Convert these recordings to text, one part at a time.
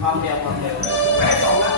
ความเร็วแหวนสองละ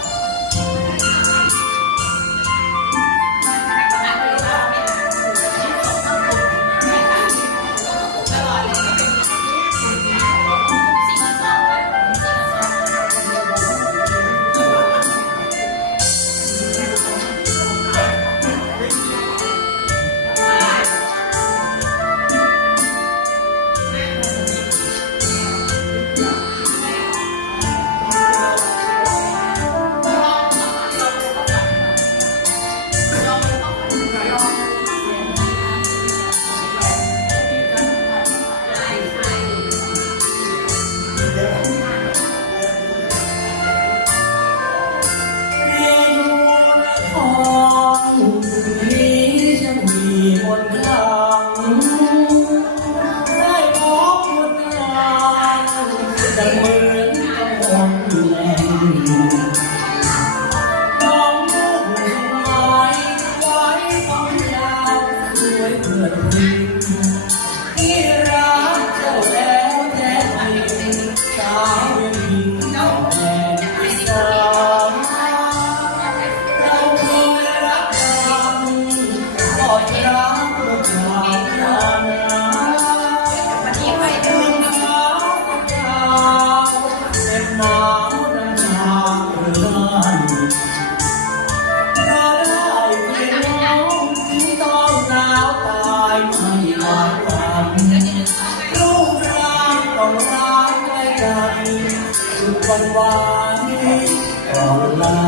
จะเหมือนกับมองแลน้องลูกไม้ไว้ต้องยาวสวยเพื่อนที่รักเจ้าแล้วแท้จริงสาวยังยิ่งต่อแทนที่สองเราเคยรักกันก็รักเราจากกันหนาวน้ำตาเรือนเราได้เพียงน้องที่ต้องหนาวตายไม่หลายวันลูกรักต้องรักใกล้กันสุดวันวานก่อนลา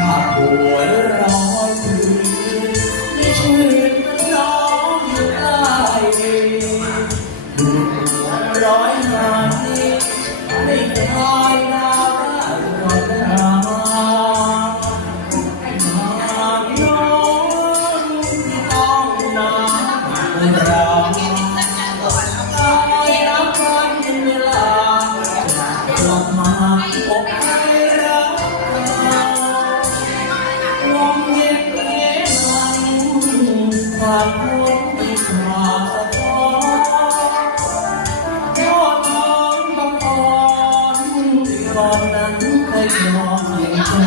ถ้าป่วยร้อยคืนไม่ชื่นน้องอยู่ใกล้ร้อยมาไม่คลายลาก็ได้มาน้องต้องน้ำเราได้รับวันเวลากลับมาอกให้รักลมเย็นมันความพ้นที่ขาดตอนนั้นเคยมองเห็นเจ้า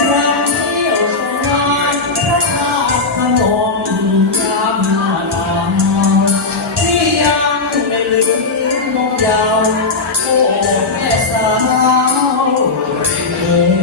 ครั้งเที่ยวสงกรานต์พระธาตุพนมยามหน้าหนาวที่ยังไม่ลืมมองยาวโอ้แม่สาว